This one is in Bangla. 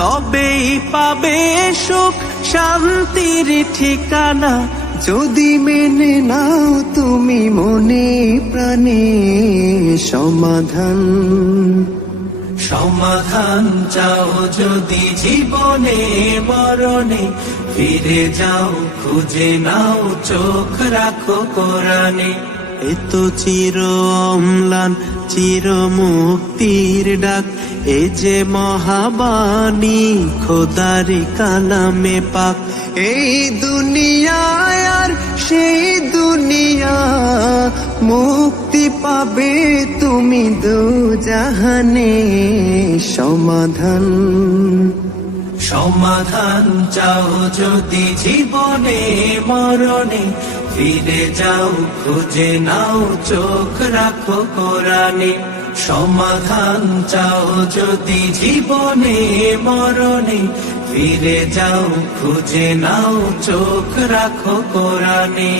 তবেই পাবে সুখ শান্তির ঠিকানা, যদি মেনে নাও তুমি মনে প্রাণে সমাধান। সমাধান চাও যদি জীবনে মরণে, ফিরে যাও খুঁজে নাও চোখ রাখো কোরআনে। এ তো চির অম্লান চির মুক্তির ডাক, এ যে মহাবাণী খোদারি কালামে পাক। এই দুনিয়ায় আর সেই দুনিয়া, মুক্তি পাবে তুমি দুজাহানে সমাধান। সমাধান চাও যদি জীবনে মরণে, ফিরে যাও খুঁজে নাও চোখ রাখো কোরআনে। সমাধান চাও যদি জীবনে মরণে, ফিরে যাও খুঁজে নাও চোখ রাখো কোরআনে।